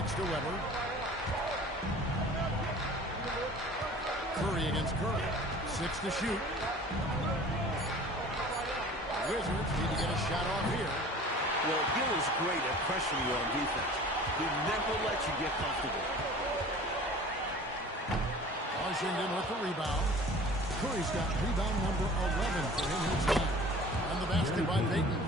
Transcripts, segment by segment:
Kicks to Weber. Curry against Curry. 6 to shoot. Wizards need to get a shot off here. Well, Gill is great at pressuring you on defense. He never lets you get comfortable. Washington with the rebound. Curry's got rebound number 11 for him here tonight. And the basket by Payton.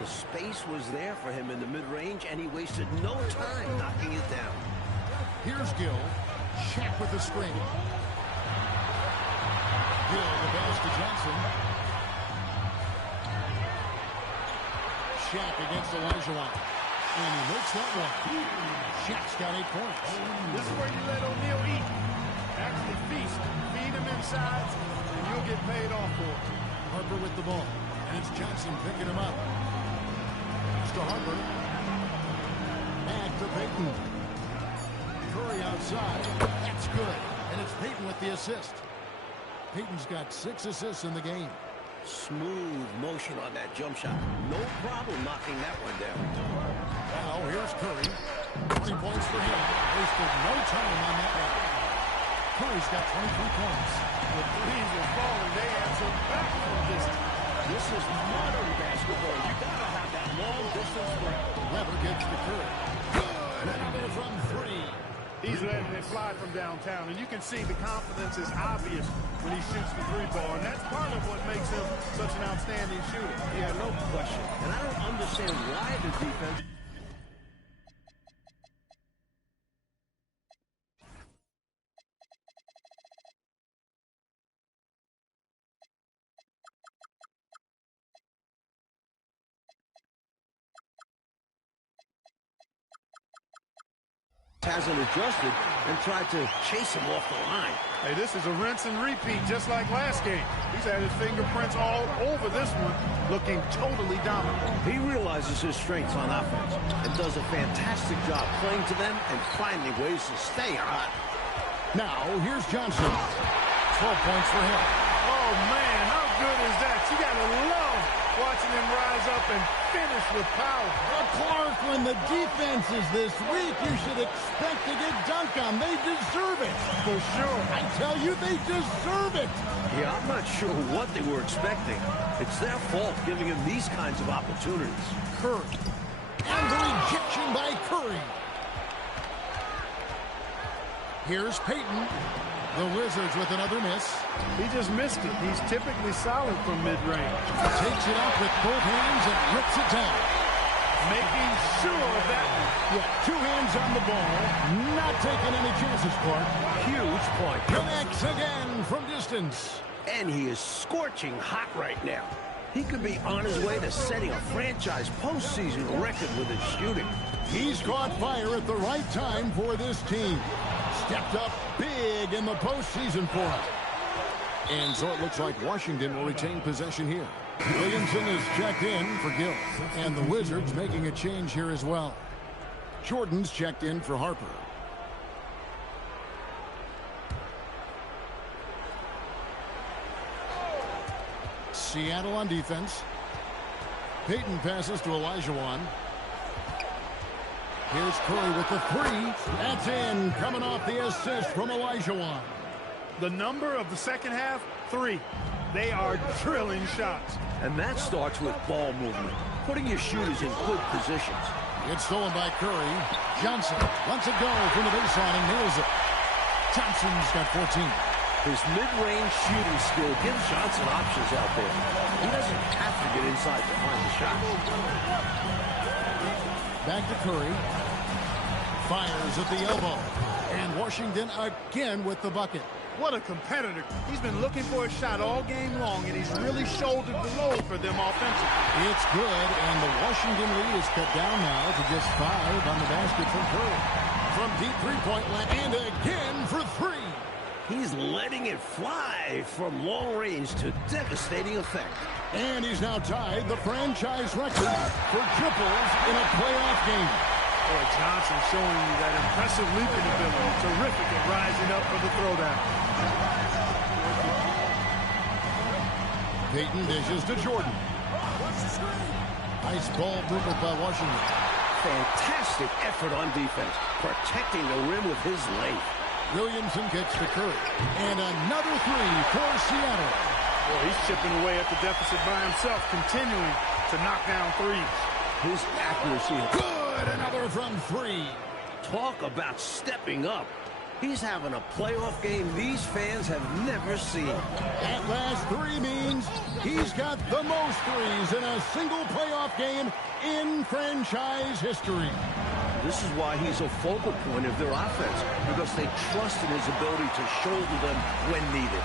The space was there for him in the mid-range, and he wasted no time knocking it down. Here's Gill. Shaq with the screen. Gill, the pass to Johnson. Shaq against Olajuwon. And he makes that one. Shaq's got 8 points. This is where you let O'Neal eat. Actually feast. Feed him inside, and you'll get paid off for it. Harper with the ball. And it's Johnson picking him up. To Harper. Back to Payton. Curry outside. That's good. And it's Payton with the assist. Payton's got 6 assists in the game. Smooth motion on that jump shot. No problem knocking that one down. Now here's Curry. 20 points for him. Wasted no time on that one. Curry's got 23 points. The threes are falling. They answer back from distance. This is modern basketball. You gotta have that long distance threat. Weber gets to Curry. Good. Another from 3. He's letting it fly from downtown, and you can see the confidence is obvious when he shoots the 3-ball, and that's part of what makes him such an outstanding shooter. Yeah, no question. And I don't understand why the defense... hasn't adjusted and tried to chase him off the line. Hey, this is a rinse and repeat, just like last game. He's had his fingerprints all over this one, looking totally dominant. He realizes his strengths on offense and does a fantastic job playing to them and finding ways to stay hot. Now, here's Johnson. 12 points for him. Oh, man, how good is that? You got to love watching him rise up and finish with power. Well, Clark, when the defense is this weak, you should expect to get dunked on. They deserve it. For sure. I tell you, they deserve it. Yeah, I'm not sure what they were expecting. It's their fault giving him these kinds of opportunities. Curry. And the rejection by Curry. Here's Payton. The Wizards with another miss. He just missed it. He's typically solid from mid-range. Takes it up with both hands and rips it down. Making sure of that one. Yeah, 2 hands on the ball. Not taking any chances, Clark. Huge point. Connects again from distance. And he is scorching hot right now. He could be on his way to setting a franchise postseason record with his shooting. He's caught fire at the right time for this team. Stepped up big in the postseason for him. And so it looks like Washington will retain possession here. Williamson is checked in for Gill. And the Wizards making a change here as well. Jordan's checked in for Harper. Seattle on defense. Payton passes to Olajuwon. Here's Curry with the 3. That's in. Coming off the assist from Olajuwon. The number of the second half, 3. They are drilling shots. And that starts with ball movement, putting your shooters in good positions. It's stolen by Curry. Johnson lets it go from the baseline and nails it. Johnson's got 14. His mid-range shooting skill gives Johnson options out there. He doesn't have to get inside to find the shot. Back to Curry. Fires at the elbow. And Washington again with the bucket. What a competitor. He's been looking for a shot all game long, and he's really shouldered the load for them offensively. It's good, and the Washington lead is cut down now to just 5 on the basket from Curry. From deep three-point land, and again for 3. He's letting it fly from long range to devastating effect. And he's now tied the franchise record for triples in a playoff game. Boy, Johnson showing you that impressive leaping ability. Terrific at rising up for the throwdown. Payton dishes to Jordan. Nice ball movement by Washington. fantastic effort on defense, protecting the rim with his length. Williamson gets to Curry. And another three for Seattle. Boy, he's chipping away at the deficit by himself, continuing to knock down threes. His accuracy. Good, another from three. Talk about stepping up. He's having a playoff game these fans have never seen. That last three means he's got the most threes in a single playoff game in franchise history. This is why he's a focal point of their offense, because they trust in his ability to shoulder them when needed.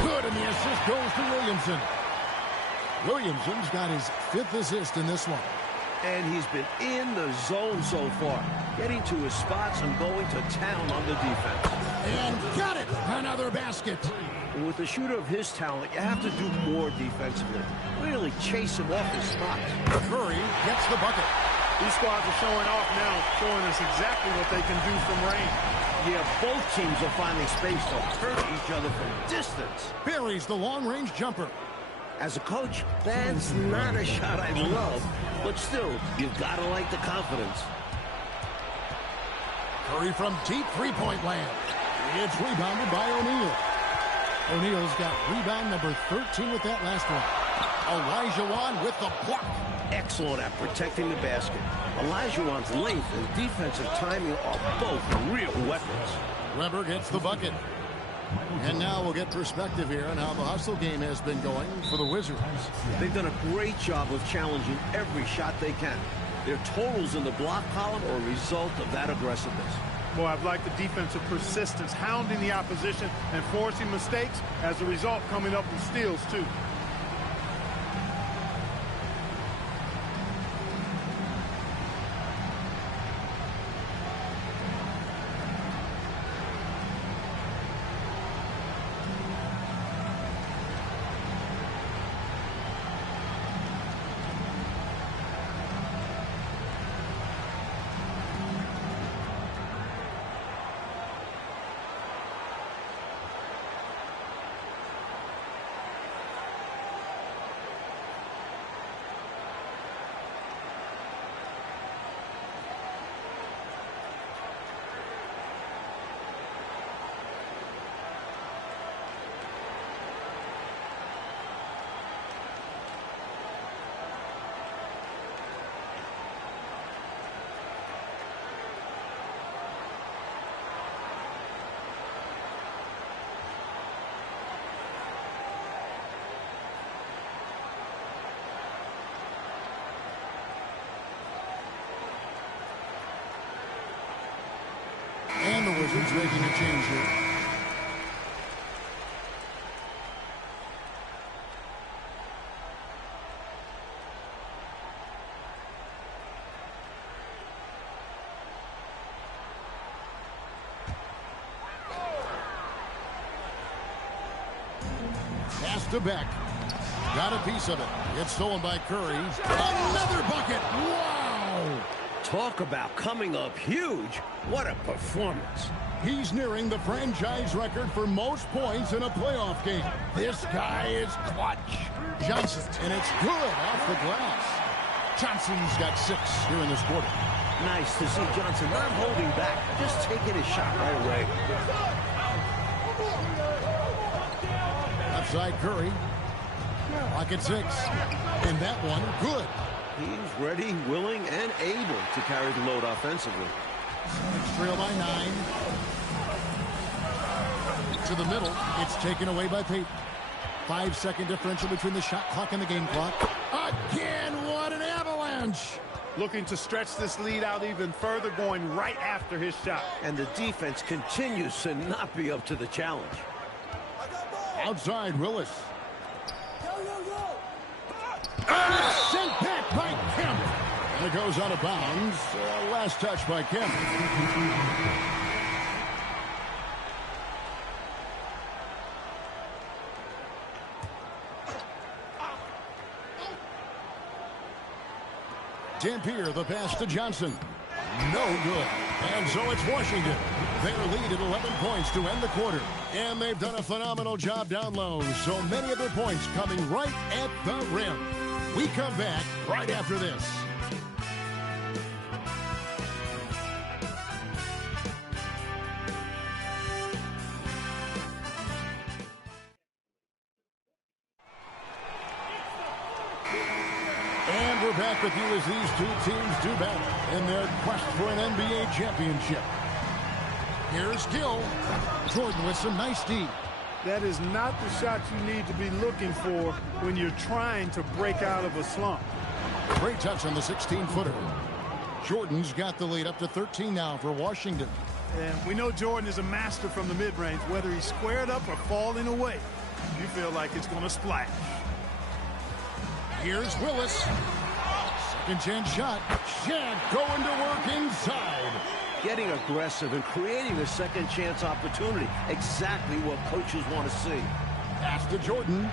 Good, and the assist goes to Williamson. Williamson's got his 5th assist in this one. And he's been in the zone so far, getting to his spots and going to town on the defense. And got it! Another basket. With a shooter of his talent, you have to do more defensively. Really chase him off his spots. Curry gets the bucket. These squads are showing off now, showing us exactly what they can do from range. Yeah, both teams are finding space to hurt each other from distance. Buries the long-range jumper. As a coach, that's not a shot I love, but still, you've got to like the confidence. Curry from deep three-point land. It's rebounded by O'Neal. O'Neal's got rebound number 13 with that last one. Olajuwon with the block. Excellent at protecting the basket. Olajuwon's length and defensive timing are both real weapons. Weber gets the bucket. And now we'll get perspective here on how the hustle game has been going for the Wizards. They've done a great job of challenging every shot they can. Their totals in the block column are a result of that aggressiveness. Boy, I've liked the defensive persistence, hounding the opposition and forcing mistakes. As a result, coming up with steals, too. And the Wizards making a change here. Pass to Beck. Got a piece of it. It's stolen by Curry. Another bucket. Wow! Talk about coming up huge. What a performance. He's nearing the franchise record for most points in a playoff game. This guy is clutch. Johnson, and it's good off the glass. Johnson's got 6 here in this quarter. Nice to see Johnson not holding back, just taking his shot right away. Outside Curry. Clock at 6. And that one, good. He's ready, willing, and able to carry the load offensively. Trail by 9. To the middle. It's taken away by Payton. 5-second differential between the shot clock and the game clock. Again, what an avalanche! Looking to stretch this lead out even further, going right after his shot. And the defense continues to not be up to the challenge. Outside Willis. Sent back by Kemp. And it goes out of bounds. Last touch by Kemp. Dampier, the pass to Johnson. No good. And so it's Washington. Their lead at 11 points to end the quarter. And they've done a phenomenal job down low. So many of their points coming right at the rim. We come back right after this. And we're back with you as these two teams do battle in their quest for an NBA championship. Here's Gill. Jordan with some nice D. That is not the shot you need to be looking for when you're trying to break out of a slump. Great touch on the 16-footer. Jordan's got the lead up to 13 now for Washington. And we know Jordan is a master from the mid-range, whether he's squared up or falling away. You feel like it's going to splash. Here's Willis. Second chance shot. Shaq going to work inside. Getting aggressive and creating a second chance opportunity. Exactly what coaches want to see. Pass to Jordan.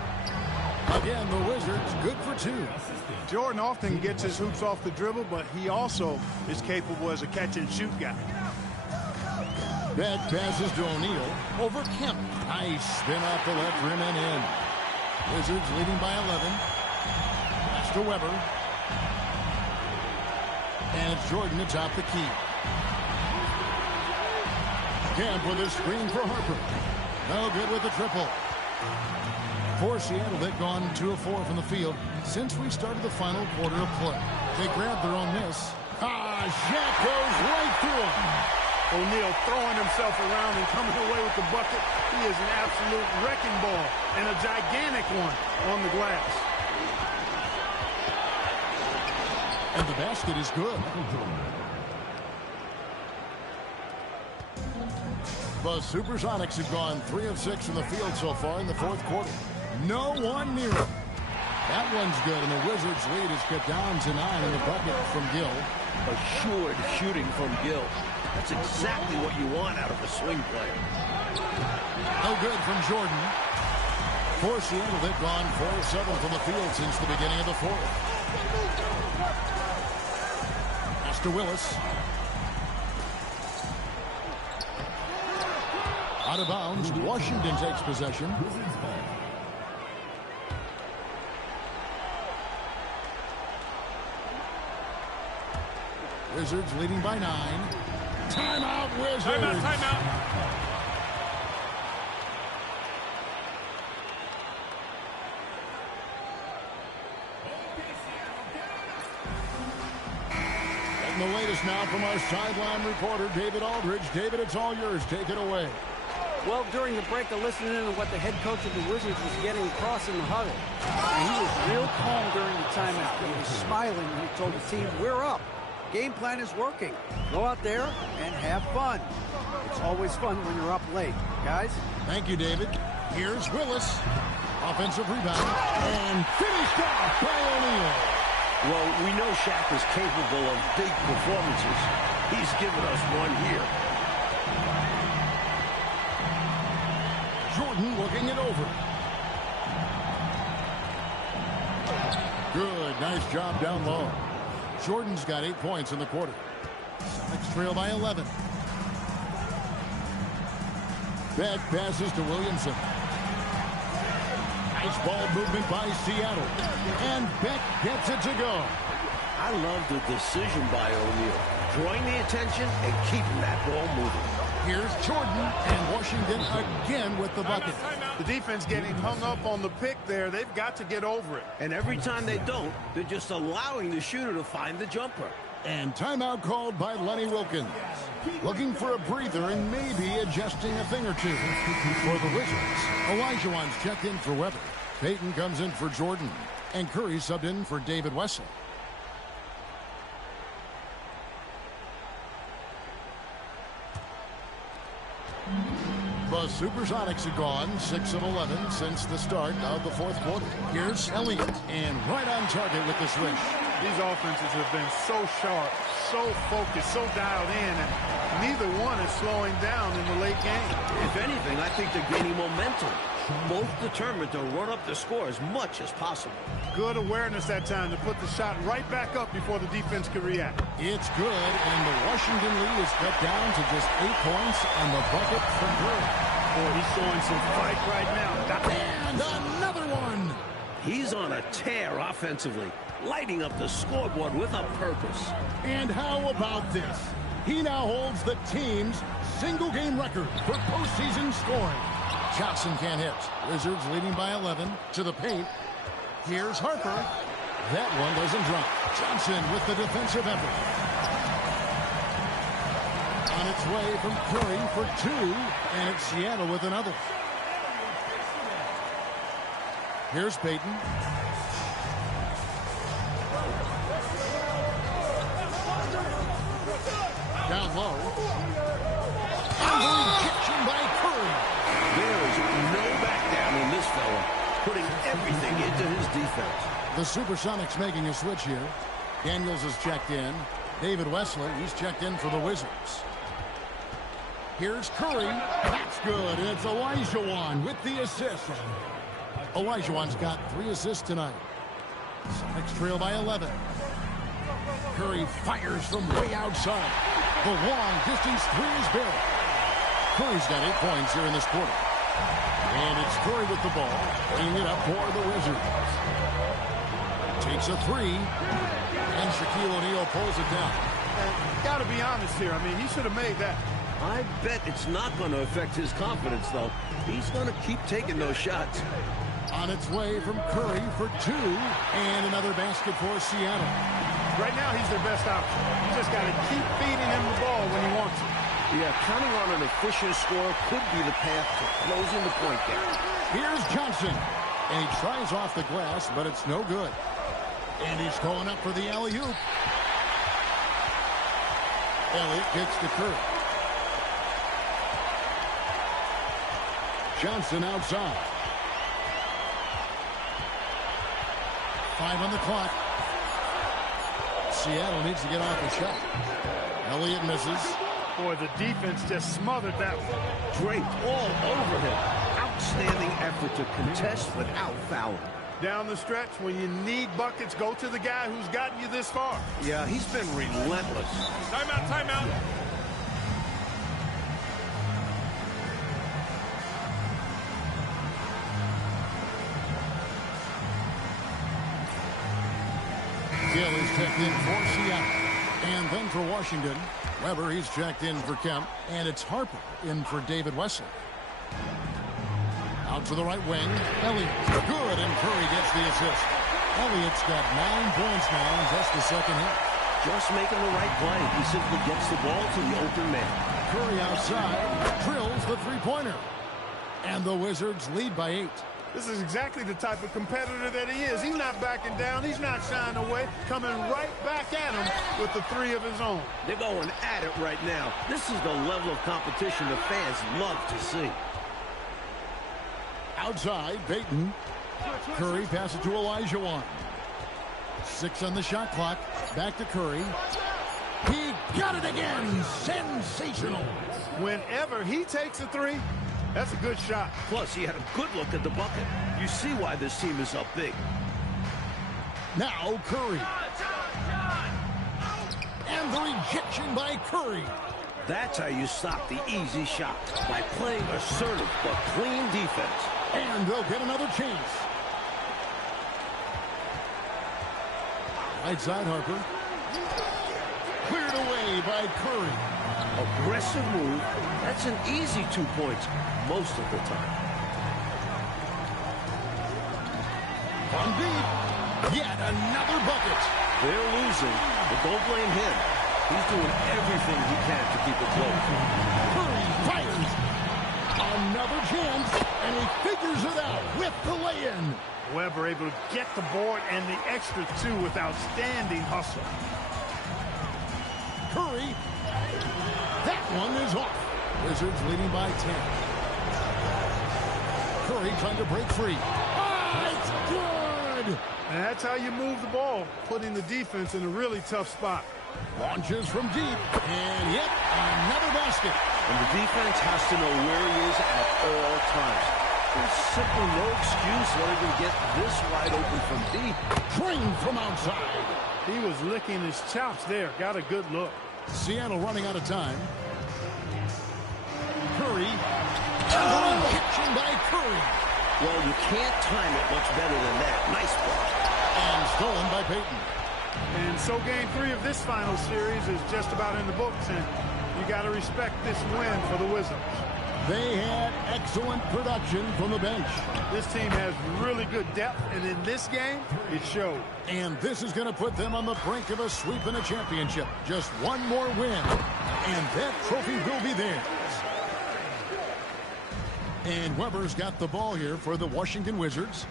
Again, the Wizards good for two. Jordan often gets his hoops off the dribble, but he also is capable as a catch-and-shoot guy. Beck passes to O'Neal. Over Kemp. Nice spin off the left rim and in. Wizards leading by 11. Pass to Weber. And it's Jordan atop the key. Kemp with a screen for Harper. No good with the triple. For Seattle, they've gone 2 of 4 from the field since we started the final quarter of play. They grabbed their own miss. Shaq goes right through him. O'Neal throwing himself around and coming away with the bucket. He is an absolute wrecking ball and a gigantic one on the glass. And the basket is good. The Supersonics have gone 3 of 6 from the field so far in the fourth quarter. No one near them. That one's good, and the Wizards' lead is cut down to 9 in the bucket from Gill. Assured shooting from Gill. That's exactly what you want out of a swing player. No good from Jordan. For Seattle, they've gone 4 of 7 from the field since the beginning of the fourth. Pass to Willis. Out of bounds, Washington takes possession. Wizards leading by 9. Timeout, Wizards. Timeout. And the latest now from our sideline reporter, David Aldridge. David, it's all yours. Take it away. Well, during the break, I listened in on what the head coach of the Wizards was getting across in the huddle. And he was real calm during the timeout. He was smiling when he told the team, we're up. Game plan is working. Go out there and have fun. It's always fun when you're up late. Guys? Thank you, David. Here's Willis. Offensive rebound. And finished off by O'Neal. Well, we know Shaq is capable of big performances. He's given us one here. Jordan looking it over. Good. Nice job down low. Jordan's got 8 points in the quarter. Celtics trail by 11. Beck passes to Williamson. Nice ball movement by Seattle. And Beck gets it to go. I love the decision by O'Neal. Drawing the attention and keeping that ball moving. Here's Jordan, and Washington again with the bucket. The defense getting hung up on the pick there. They've got to get over it. And every time they don't, they're just allowing the shooter to find the jumper. And timeout called by Lenny Wilkens. Looking for a breather and maybe adjusting a thing or two. For the Wizards, Olajuwon's checked in for Weber. Payton comes in for Jordan. And Curry subbed in for David Wesley. The Supersonics have gone 6 of 11 since the start of the fourth quarter. Here's Elliott, and right on target with the switch. These offenses have been so sharp, so focused, so dialed in, and neither one is slowing down in the late game. If anything, I think they're gaining momentum. Both determined to run up the score as much as possible. Good awareness that time to put the shot right back up before the defense could react. It's good, and the Washington lead is cut down to just 8 points on the bucket from Curry. Boy, he's showing some fight right now. And another one. He's on a tear offensively, lighting up the scoreboard with a purpose. And how about this? He now holds the team's single-game record for postseason scoring. Johnson can't hit. Wizards leading by 11 to the paint. Here's Harper. That one doesn't drop. Johnson with the defensive effort. On its way from Curry for 2, and it's Seattle with another. Here's Payton. Down low. And the rejection by Curry. There is no back down in this fella, putting everything into his defense. The Supersonics making a switch here. Daniels is checked in. David Wesley, he's checked in for the Wizards. Here's Curry. That's good. And it's Olajuwon with the assist. Olajuwon's got 3 assists tonight. Sonics trail by 11. Curry fires from way outside. The long distance 3 is good. Curry's got 8 points here in this quarter. And it's Curry with the ball, bringing it up for the Wizards. Takes a 3, and Shaquille O'Neal pulls it down. Got to be honest here. I mean, he should have made that. I bet it's not going to affect his confidence, though. He's going to keep taking those shots. On its way from Curry for 2, and another basket for Seattle. Right now, he's their best option. You just got to keep feeding him the ball when he wants it. Yeah, counting on an efficient score could be the path to closing the point gap. Here's Johnson, and he tries off the glass, but it's no good. And he's going up for the alley-oop. Elliott kicks to Curry. Johnson outside. 5 on the clock. Seattle needs to get off the shot. Elliott misses. Boy, the defense just smothered that one. Draped all over him. Outstanding effort to contest without fouling. Down the stretch, when you need buckets, go to the guy who's gotten you this far. Yeah, he's been relentless. Timeout, timeout. Gill is checked in for Seattle. And then for Washington, Weber, he's checked in for Kemp. And it's Harper in for David Wesley. Out to the right wing. Elliott. Good, and Curry gets the assist. Elliott's got 9 points now in just the second half. Just making the right play. He simply gets the ball to the open man. Curry outside. Drills the three-pointer. And the Wizards lead by 8. This is exactly the type of competitor that he is. He's not backing down. He's not shying away. Coming right back at him with the 3 of his own. They're going at it right now. This is the level of competition the fans love to see. Outside, Payton. Curry passes to Olajuwon. 6 on the shot clock. Back to Curry. He got it again. Sensational. Whenever he takes a 3, that's a good shot. Plus, he had a good look at the bucket. You see why this team is up big. Now Curry. And the rejection by Curry. That's how you stop the easy shot, by playing assertive but clean defense. And they'll get another chance. Right side, Harper. Cleared away by Curry. Aggressive move. That's an easy 2 points most of the time. From deep. Yet another bucket. They're losing, but don't blame him. He's doing everything he can to keep it close. Curry fires. Another chance, and he figures it out with the lay-in. Weber able to get the board and the extra 2 with outstanding hustle. Curry. That one is off. Wizards leading by 10. Curry trying to break free. Ah, it's good. And that's how you move the ball, putting the defense in a really tough spot. Launches from deep, and yet another basket. And the defense has to know where he is at all times. There's simply no excuse letting him get this wide open from deep. Trained from outside. He was licking his chops there. Got a good look. Seattle running out of time. Curry. Kitchen by Curry. Well, you can't time it much better than that. Nice block. And stolen by Payton. And so game 3 of this final series is just about in the books, and you got to respect this win for the Wizards. They had excellent production from the bench. This team has really good depth, and in this game, it showed. And this is going to put them on the brink of a sweep in a championship. Just one more win, and that trophy will be theirs. And Weber's got the ball here for the Washington Wizards.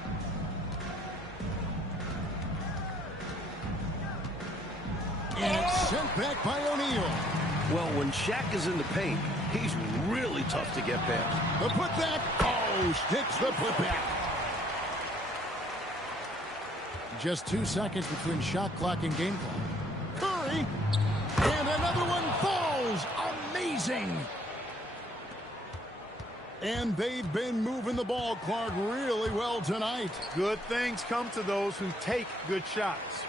And it's sent back by O'Neal. Well, when Shaq is in the paint, he's really tough to get past. The putback. Oh, sticks the putback. Just 2 seconds between shot clock and game clock. Curry. And another one falls. Amazing. And they've been moving the ball, Clark, really well tonight. Good things come to those who take good shots.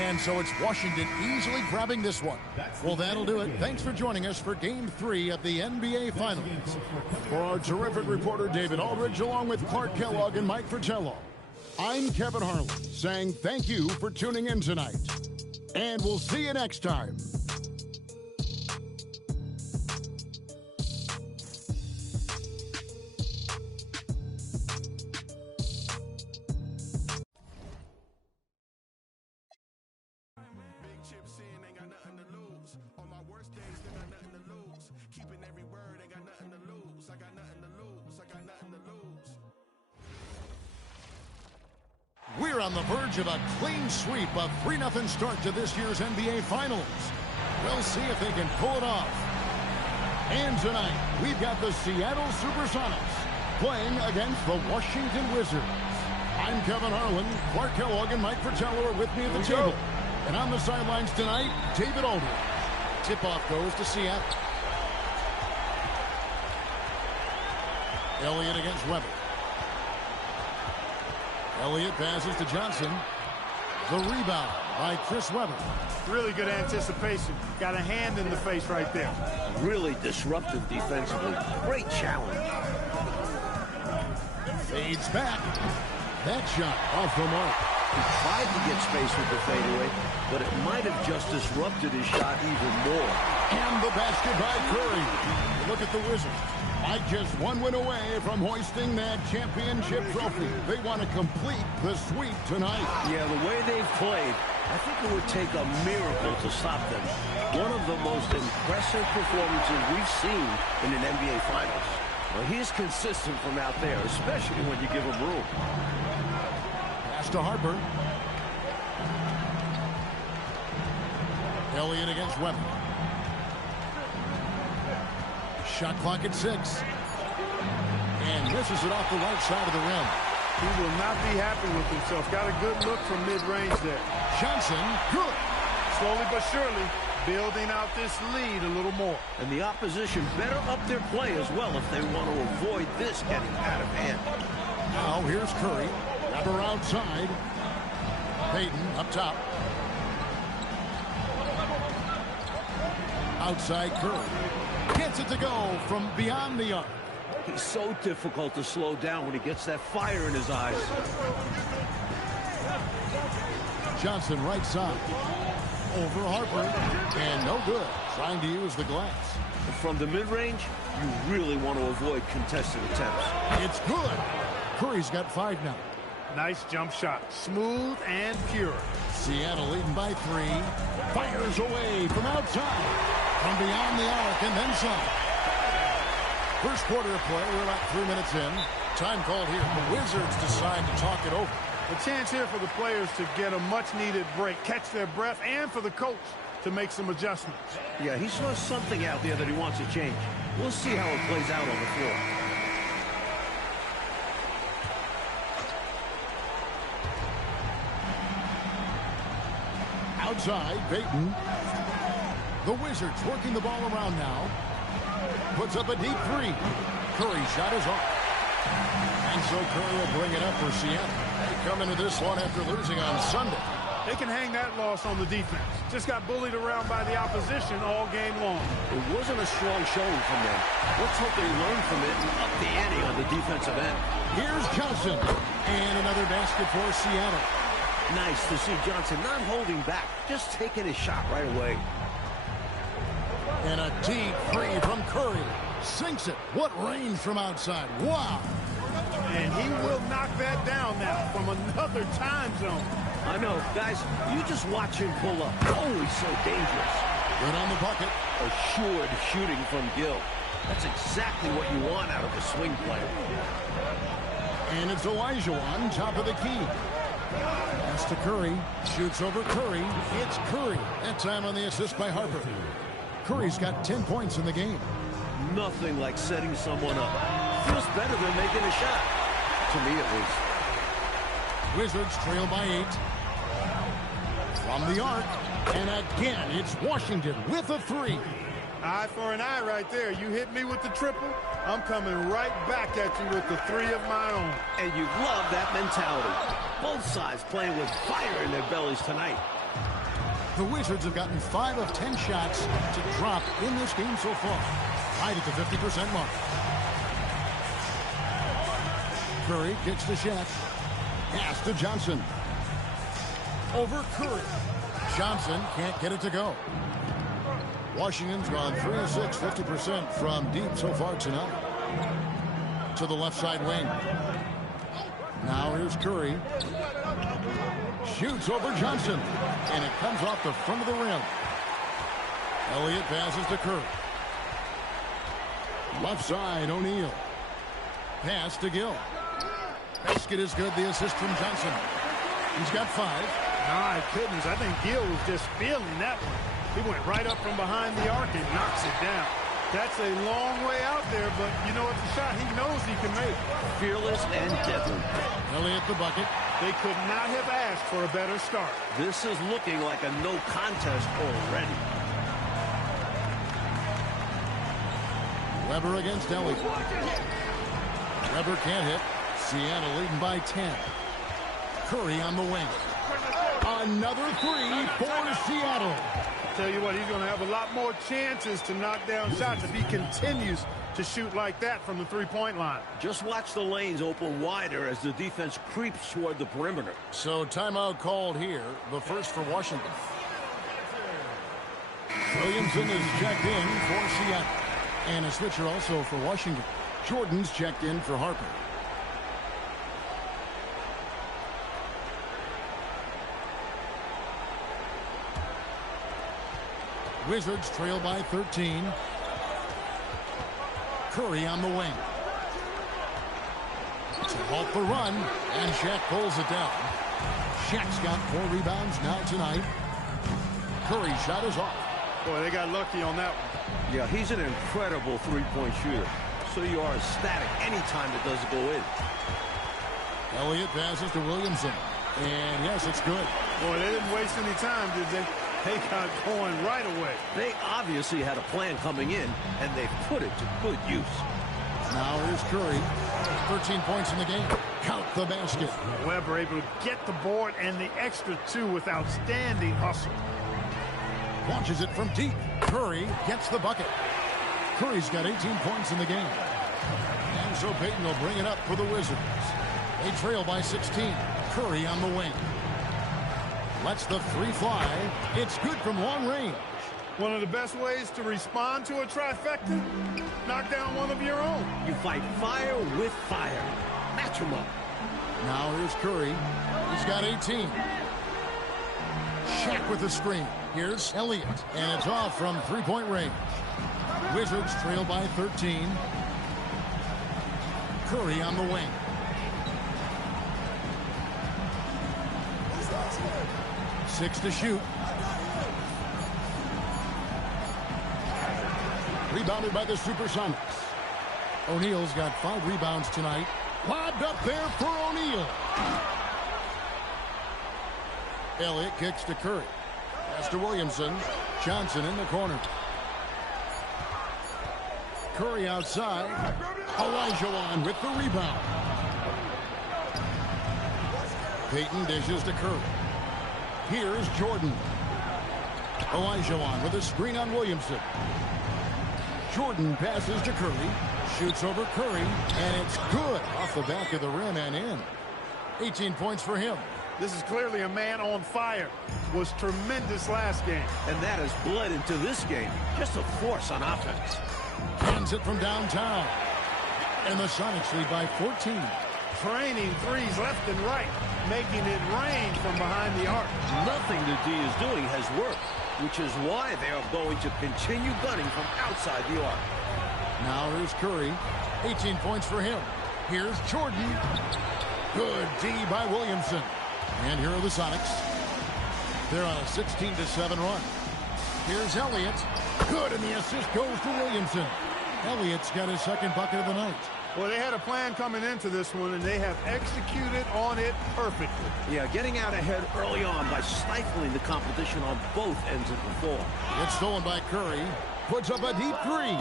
And so it's Washington easily grabbing this one. Well, that'll do it. Thanks for joining us for Game 3 of the NBA Finals. For our terrific reporter, David Aldridge, along with Clark Kellogg and Mike Fratello, I'm Kevin Harlan, saying thank you for tuning in tonight. And we'll see you next time. We're on the verge of a clean sweep, a 3-0 start to this year's NBA Finals. We'll see if they can pull it off. And tonight, we've got the Seattle Supersonics playing against the Washington Wizards. I'm Kevin Harlan. Clark Kellogg and Mike Fratello are with me at the table. And on the sidelines tonight, David Aldridge. Tip-off goes to Seattle. Elliott against Weber. Elliott passes to Johnson. The rebound by Chris Webber. Really good anticipation. Got a hand in the face right there. Really disruptive defensively. Great challenge. Fades back. That shot off the mark. He tried to get space with the fadeaway, but it might have just disrupted his shot even more. And the basket by Curry. Look at the Wizards. Mike just one win away from hoisting that championship trophy. They want to complete the sweep tonight. Yeah, the way they've played, I think it would take a miracle to stop them. One of the most impressive performances we've seen in an NBA Finals. Well, he's consistent from out there, especially when you give him room. Pass to Harper. Elliott against Webber. Shot clock at 6. And misses it off the right side of the rim. He will not be happy with himself. Got a good look from mid-range there. Johnson, good. Slowly but surely, building out this lead a little more. And the opposition better up their play as well if they want to avoid this getting out of hand. Now here's Curry. Webber outside. Payton up top. Outside Curry. Gets it to go from beyond the arc. He's so difficult to slow down when he gets that fire in his eyes. Johnson right side. Over Harper. And no good. Trying to use the glass. From the mid-range, you really want to avoid contested attempts. It's good. Curry's got 5 now. Nice jump shot. Smooth and pure. Seattle leading by 3. Fires away from outside. From beyond the arc and then some. First quarter of play. We're about 3 minutes in. Time called here. The Wizards decide to talk it over. A chance here for the players to get a much-needed break, catch their breath, and for the coach to make some adjustments. Yeah, he saw something out there that he wants to change. We'll see how it plays out on the floor. Outside, Payton. The Wizards working the ball around now. Puts up a deep 3. Curry shot is off. And so Curry will bring it up for Seattle. They come into this one after losing on Sunday. They can hang that loss on the defense. Just got bullied around by the opposition all game long. It wasn't a strong showing from them. Let's hope they learn from it and up the ante on the defensive end. Here's Johnson. And another basket for Seattle. Nice to see Johnson not holding back, just taking his shot right away. And a deep three from Curry. Sinks it. What range from outside. Wow. And he will knock that down now from another time zone. I know, guys, you just watch him pull up. Oh, he's so dangerous. Good on the bucket. Assured shooting from Gill. That's exactly what you want out of a swing player. And it's Olajuwon, top of the key. Pass to Curry. Shoots over Curry. It's Curry. That time on the assist by Harper. Curry's got 10 points in the game. Nothing like setting someone up. Feels better than making a shot. To me, at least. Wizards trail by 8. From the arc. And again, it's Washington with a 3. Eye for an eye right there. You hit me with the triple, I'm coming right back at you with the 3 of my own. And you love that mentality. Both sides playing with fire in their bellies tonight. The Wizards have gotten 5 of 10 shots to drop in this game so far. Right at the 50% mark. Curry kicks to Shaq. Pass to Johnson. Over Curry. Johnson can't get it to go. Washington's gone 3 of 6, 50% from deep so far tonight. To the left side wing. Now here's Curry. Shoots over Johnson. And it comes off the front of the rim. Elliott passes to Curry. Left side, O'Neal. Pass to Gill. Basket is good. The assist from Johnson. He's got 5. My goodness, I think Gill was just feeling that one. He went right up from behind the arc and knocks it down. That's a long way out there, but you know it's a shot he knows he can make. Fearless and deadly. Elliott the bucket. They could not have asked for a better start. This is looking like a no contest already. Weber against Elliott. Weber can't hit. Seattle leading by 10. Curry on the wing. Another 3 for Seattle. Tell you what, he's going to have a lot more chances to knock down shots if he continues to shoot like that from the three-point line. Just watch the lanes open wider as the defense creeps toward the perimeter. So timeout called here, the first for Washington. Williamson is checked in for Seattle. And a switcher also for Washington. Jordan's checked in for Harper. Wizards trail by 13. Curry on the wing. To halt the run, and Shaq pulls it down. Shaq's got 4 rebounds now tonight. Curry's shot is off. Boy, they got lucky on that one. Yeah, he's an incredible three-point shooter. So you are ecstatic anytime it doesn't go in. Elliott passes to Williamson. And yes, it's good. Boy, they didn't waste any time, did they? They got going right away. They obviously had a plan coming in, and they put it to good use. Now here's Curry. 13 points in the game. Count the basket. Weber able to get the board and the extra 2 with outstanding hustle. Launches it from deep. Curry gets the bucket. Curry's got 18 points in the game. And so Payton will bring it up for the Wizards. They trail by 16. Curry on the wing. Lets the 3 fly. It's good from long range. One of the best ways to respond to a trifecta, knock down one of your own. You fight fire with fire. Match him up. Now here's Curry. He's got 18. Shaq with the screen. Here's Elliott. And it's off from 3-point range. Wizards trail by 13. Curry on the wing. Six to shoot. Rebounded by the Supersonics. O'Neal's got 5 rebounds tonight. Lobbed up there for O'Neal. Elliott kicks to Curry. Pass to Williamson. Johnson in the corner. Curry outside. Olajuwon with the rebound. Payton dishes to Curry. Here's Jordan. Olajuwon with a screen on Williamson. Jordan passes to Curry. Shoots over Curry, and it's good off the back of the rim and in. 18 points for him. This is clearly a man on fire. Was tremendous last game. And that has bled into this game. Just a force on offense. Cans it from downtown. And the Sonics lead by 14. Training threes left and right, making it rain from behind the arc. Nothing the D is doing has worked, which is why they are going to continue gunning from outside the arc. Now here's Curry. 18 points for him. Here's Jordan. Good D by Williamson. And here are the Sonics. They're on a 16-7 run. Here's Elliott. Good, and the assist goes to Williamson. Elliott's got his second bucket of the night. Well, they had a plan coming into this one, and they have executed on it perfectly. Yeah, getting out ahead early on by stifling the competition on both ends of the floor. It's stolen by Curry. Puts up a deep three.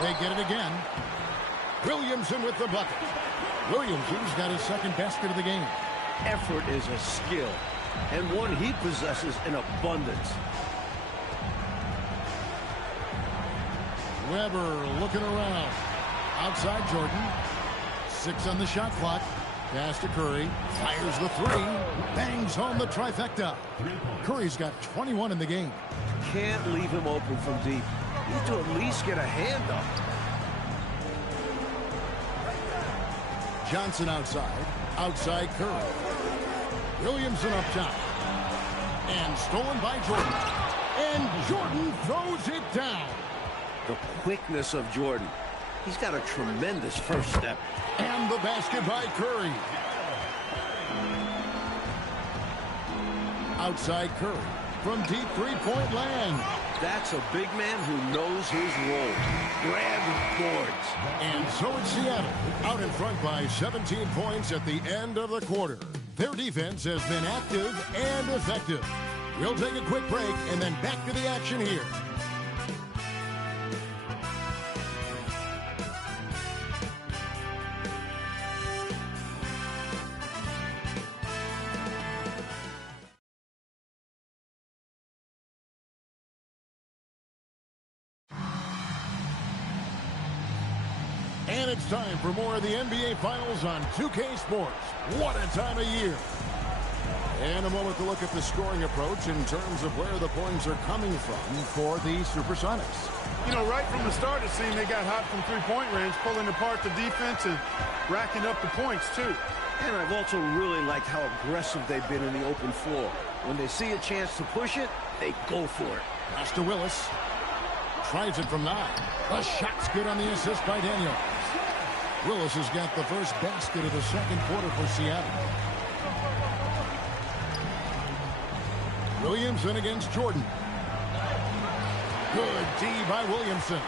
They get it again. Williamson with the bucket. Williamson's got his second basket of the game. Effort is a skill, and one he possesses in abundance. Weber looking around. Outside Jordan. 6 on the shot clock. Pass to Curry. Fires the three. Bangs home the trifecta. Curry's got 21 in the game. Can't leave him open from deep. Need to at least get a hand up. Johnson outside. Outside Curry. Williamson up top. And stolen by Jordan. And Jordan throws it down. The quickness of Jordan. He's got a tremendous first step. And the basket by Curry. Outside Curry. From deep three-point land. That's a big man who knows his role. Grab boards. And so it's Seattle, out in front by 17 points at the end of the quarter. Their defense has been active and effective. We'll take a quick break and then back to the action here. And it's time for more of the NBA Finals on 2K Sports. What a time of year. And a moment to look at the scoring approach in terms of where the points are coming from for the Supersonics. You know, right from the start, it seemed they got hot from three-point range, pulling apart the defense and racking up the points, too. And I've also really liked how aggressive they've been in the open floor. When they see a chance to push it, they go for it. Pass to Willis. Tries it from 9. The shot's good on the assist by Daniel. Willis has got the first basket of the second quarter for Seattle. Williamson against Jordan. Good D by Williamson.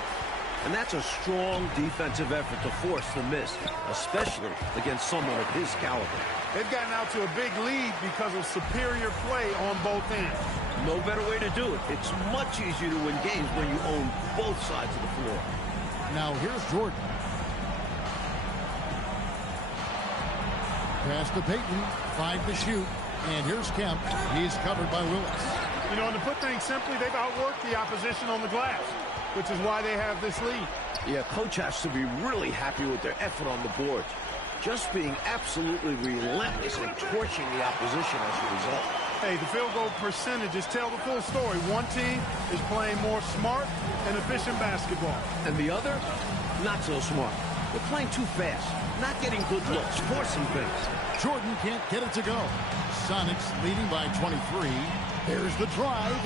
And that's a strong defensive effort to force the miss, especially against someone of his caliber. They've gotten out to a big lead because of superior play on both ends. No better way to do it. It's much easier to win games when you own both sides of the floor. Now here's Jordan. Pass to Payton. 5 to shoot. And here's Kemp. He's covered by Willis. You know, and to put things simply, they've outworked the opposition on the glass, which is why they have this lead. Yeah, coach has to be really happy with their effort on the boards. Just being absolutely relentless and torching the opposition as a result. Hey, the field goal percentages tell the full story. One team is playing more smart and efficient basketball. And the other, not so smart. They're playing too fast, not getting good looks, forcing things. Jordan can't get it to go. Sonics leading by 23. There's the drive,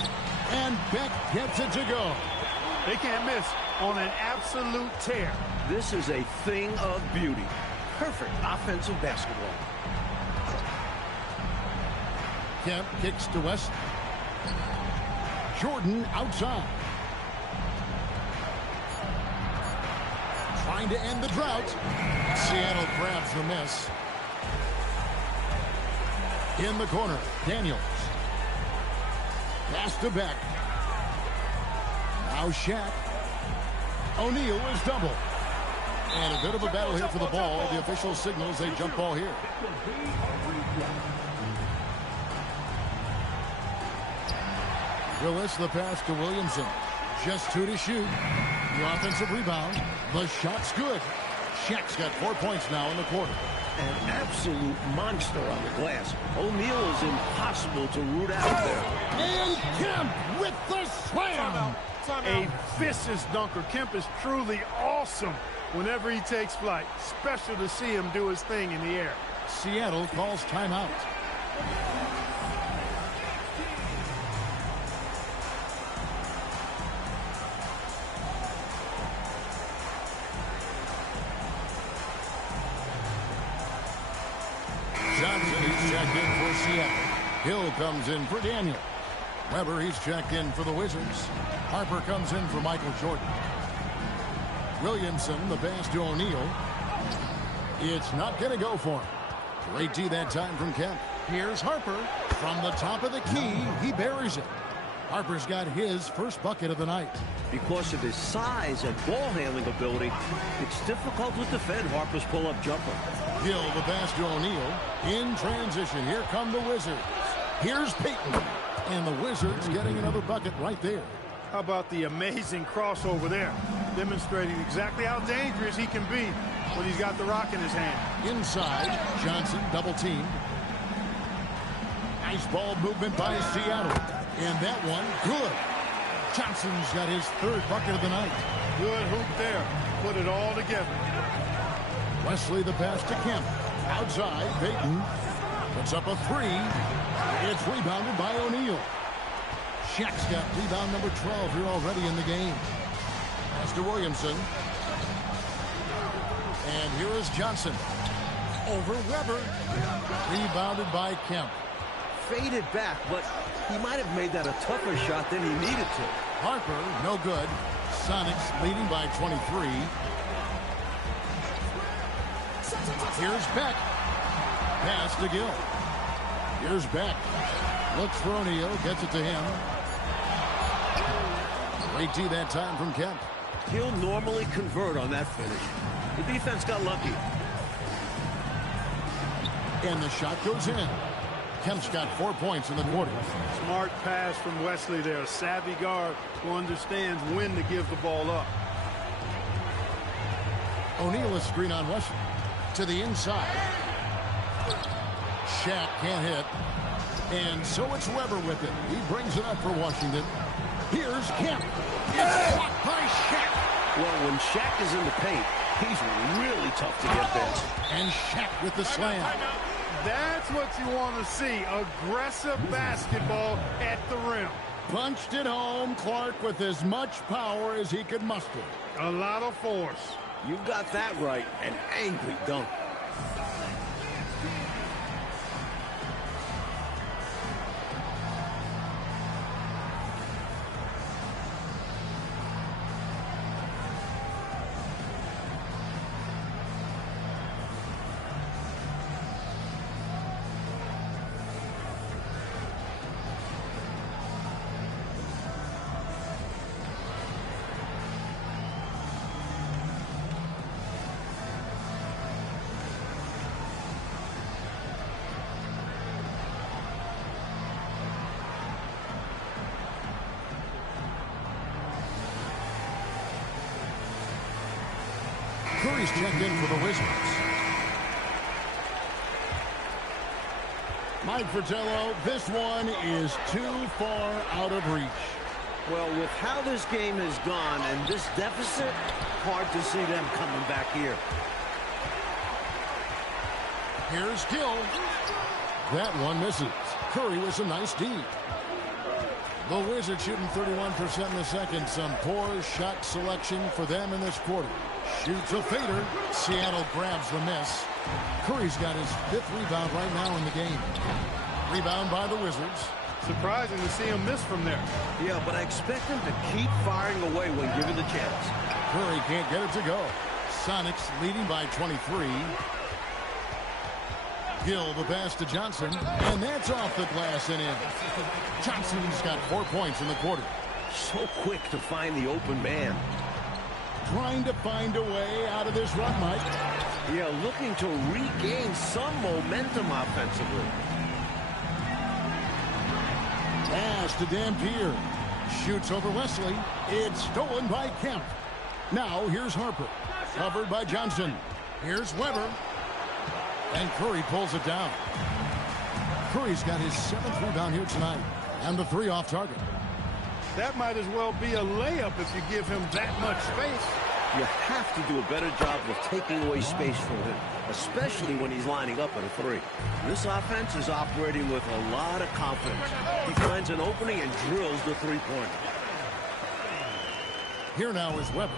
and Beck gets it to go. They can't miss on an absolute tear. This is a thing of beauty. Perfect offensive basketball. Kemp kicks to West. Jordan outside. Trying to end the drought. Seattle grabs the miss. In the corner, Daniels. Pass to Beck. Now Shaq. O'Neal is double. And a bit of a battle here for the ball. The official signals a jump ball here. Willis the pass to Williamson. Just 2 to shoot. The offensive rebound. The shot's good. Shaq's got 4 points now in the quarter. An absolute monster on the glass. O'Neal is impossible to root out there. And Kemp with the slam. A vicious dunker. Kemp is truly awesome whenever he takes flight. Special to see him do his thing in the air. Seattle calls timeout. Johnson is checked in for Seattle. Hill comes in for Daniel. Weber, he's checked in for the Wizards. Harper comes in for Michael Jordan. Williamson, the pass to O'Neal. It's not going to go for him. Great D that time from Kemp. Here's Harper. From the top of the key, he buries it. Harper's got his first bucket of the night. Because of his size and ball handling ability, it's difficult to defend Harper's pull-up jumper. Hill, the pass to O'Neal. In transition, here come the Wizards. Here's Payton. And the Wizards getting another bucket right there. How about the amazing crossover there? Demonstrating exactly how dangerous he can be when he's got the rock in his hand. Inside, Johnson double teamed. Nice ball movement by Seattle. And that one, good. Johnson's got his third bucket of the night. Good hoop there. Put it all together. Wesley the pass to Kemp. Outside, Payton puts up a three. It's rebounded by O'Neal. Shaq's got rebound number 12 here already in the game. Pass to Williamson. And here is Johnson. Over Weber. Rebounded by Kemp. Faded back, but he might have made that a tougher shot than he needed to. Harper, no good. Sonics leading by 23. Here's Beck. Pass to Gill. Here's Beck. Looks for O'Neal, gets it to him. Great D that time from Kemp. He'll normally convert on that finish. The defense got lucky. And the shot goes in. Kemp's got 4 points in the quarter. Smart pass from Wesley there. A savvy guard who understands when to give the ball up. O'Neal is screen on Wesley. To the inside. Shaq can't hit. And so it's Weber with it. He brings it up for Washington. Here's Kemp. It's blocked by Shaq. Well, when Shaq is in the paint, he's really tough to get there. And Shaq with the slam. That's what you want to see. Aggressive basketball at the rim. Punched it home. Clark with as much power as he could muster. A lot of force. You got that right. An angry dunk. Curry's checked in for the Wizards. Mike Fratello, this one is too far out of reach. Well, with how this game has gone and this deficit, hard to see them coming back here. Here's Gill. That one misses. Curry with a nice D. The Wizards shooting 31% in the second. Some poor shot selection for them in this quarter. Shoots a fader. Seattle grabs the miss. Curry's got his 5th rebound right now in the game. Rebound by the Wizards. Surprising to see him miss from there. Yeah, but I expect him to keep firing away when given the chance. Curry can't get it to go. Sonics leading by 23. Gill the pass to Johnson. And that's off the glass and in. Johnson's got 4 points in the quarter. So quick to find the open man. Trying to find a way out of this run, Mike. Yeah, looking to regain some momentum offensively. Pass to Dampier. Shoots over Wesley. It's stolen by Kemp. Now here's Harper. Covered by Johnson. Here's Weber. And Curry pulls it down. Curry's got his 7th rebound here tonight. And the 3 off target. That might as well be a layup if you give him that much space. You have to do a better job of taking away space from him, especially when he's lining up at a 3. This offense is operating with a lot of confidence. He finds an opening and drills the 3-pointer. Here now is Weber.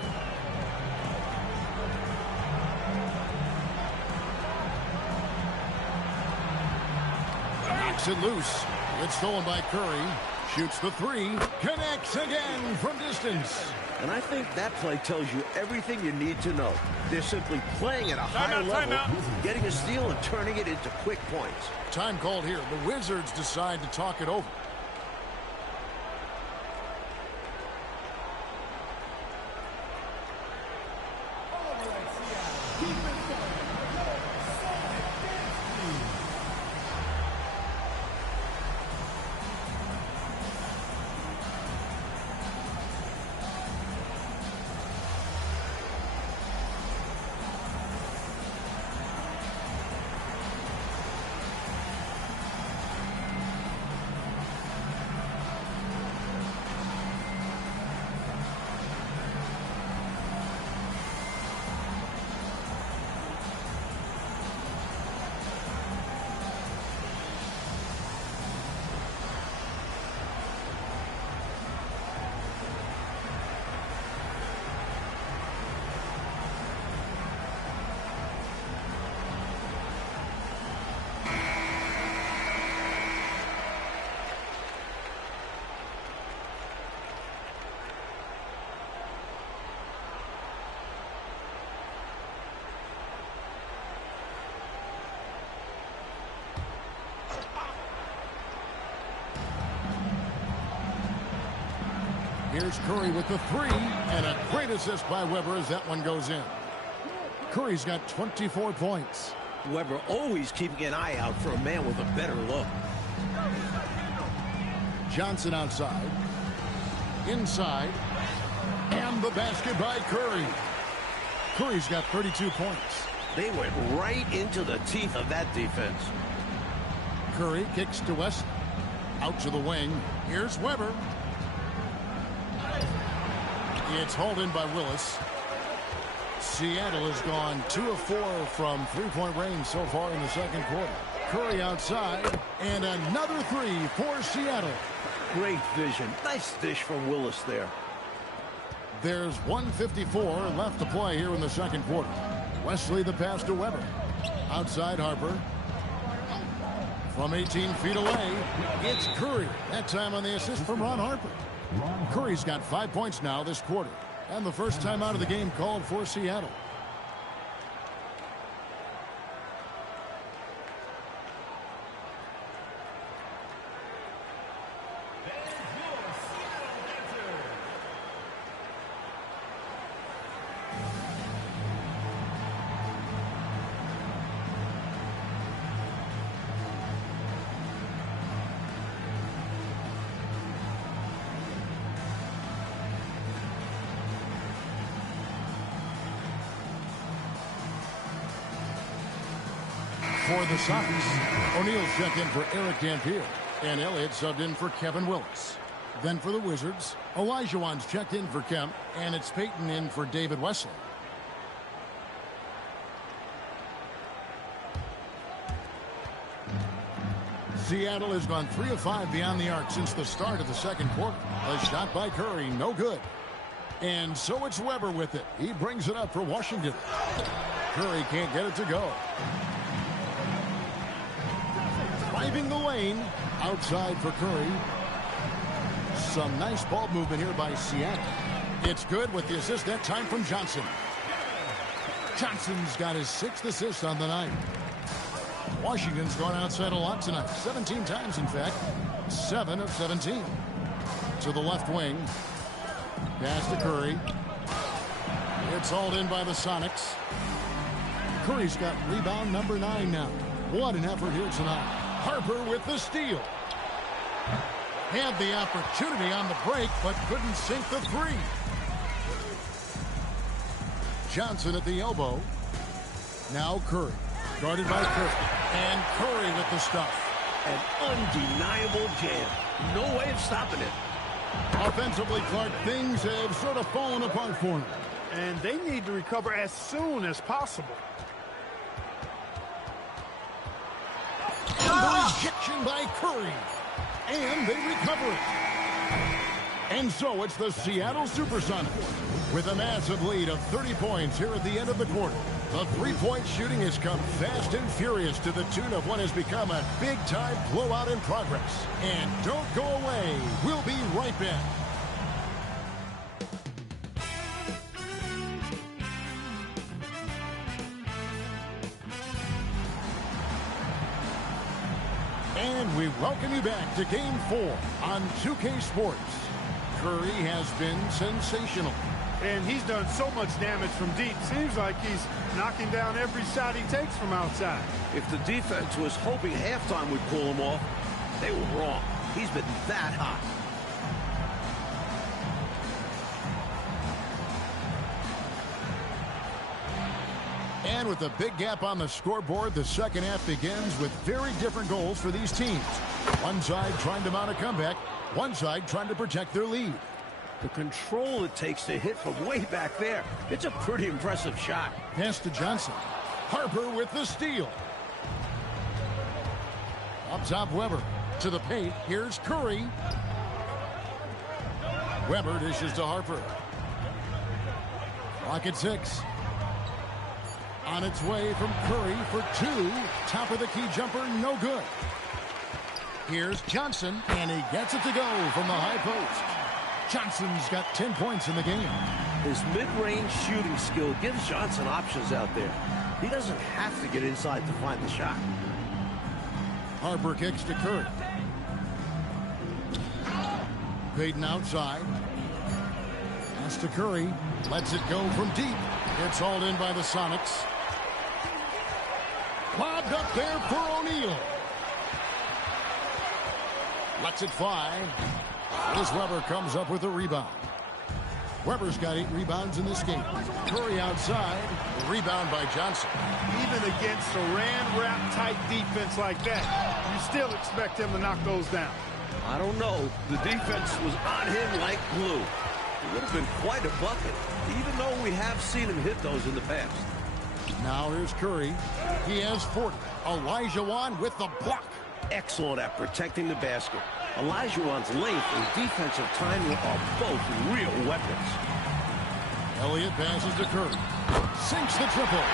Knocks it loose. It's stolen by Curry. Shoots the 3. Connects again from distance. And I think that play tells you everything you need to know. They're simply playing at a higher level, getting a steal and turning it into quick points. Time called here. The Wizards decide to talk it over. Here's Curry with the 3, and a great assist by Weber as that one goes in. Curry's got 24 points. Weber always keeping an eye out for a man with a better look. Johnson outside. Inside. And the basket by Curry. Curry's got 32 points. They went right into the teeth of that defense. Curry kicks to West. Out to the wing. Here's Weber. It's hauled in by Willis. Seattle has gone 2 of 4 from 3-point range so far in the second quarter. Curry outside, and another 3 for Seattle. Great vision. Nice dish from Willis there. There's 1:54 left to play here in the second quarter. Wesley the pass to Weber. Outside Harper. From 18 feet away, it's Curry. That time on the assist from Ron Harper. Curry's got 5 points now this quarter. And the first time out of the game called for Seattle. For the Sox, O'Neal's checked in for Eric Dampier, and Elliott subbed in for Kevin Willis. Then for the Wizards, Olajuwon's checked in for Kemp, and it's Payton in for David Wesley. Seattle has gone 3 of 5 beyond the arc since the start of the second quarter. A shot by Curry, no good. And so it's Weber with it. He brings it up for Washington. Curry can't get it to go. Driving the lane, outside for Curry. Some nice ball movement here by Seattle. It's good with the assist that time from Johnson. Johnson's got his 6th assist on the night. Washington's gone outside a lot tonight. 17 times, in fact. 7 of 17. To the left wing. Pass to Curry. It's hauled in by the Sonics. Curry's got rebound number 9 now. What an effort here tonight. Harper with the steal. Had the opportunity on the break, but couldn't sink the three. Johnson at the elbow. Now Curry. Guarded by Curry. And Curry with the stuff. An undeniable jam. No way of stopping it. Offensively, Clark, things have sort of fallen apart for him. And they need to recover as soon as possible. And the rejection by Curry. And they recover it. And so it's the Seattle Supersonics with a massive lead of 30 points here at the end of the quarter. The three-point shooting has come fast and furious to the tune of what has become a big-time blowout in progress. And don't go away. We'll be right back. And we welcome you back to Game 4 on 2K Sports. Curry has been sensational. And he's done so much damage from deep. Seems like he's knocking down every shot he takes from outside. If the defense was hoping halftime would cool him off, they were wrong. He's been that hot. And with a big gap on the scoreboard, the second half begins with very different goals for these teams. One side trying to mount a comeback, one side trying to protect their lead. The control it takes to hit from way back there. It's a pretty impressive shot. Pass to Johnson. Harper with the steal. Up top, Weber. To the paint. Here's Curry. Weber dishes to Harper. Clock at 6. On its way from Curry for 2. Top of the key jumper, no good. Here's Johnson, and he gets it to go from the high post. Johnson's got 10 points in the game. His mid-range shooting skill gives Johnson options out there. He doesn't have to get inside to find the shot. Harper kicks to Curry. Payton outside. Pass to Curry. Lets it go from deep. It's hauled in by the Sonics. Lobbed up there for O'Neal. Lets it fly. As Weber comes up with a rebound. Weber's got 8 rebounds in this game. Curry outside. Rebound by Johnson. Even against a Saran-wrap tight defense like that, you still expect him to knock those down. I don't know. The defense was on him like glue. It would have been quite a bucket, even though we have seen him hit those in the past. Now here's Curry. He has 40. Olajuwon with the block. Excellent at protecting the basket. Olajuwon's length and defensive timing are both real weapons. Elliott passes to Curry. Sinks the triple.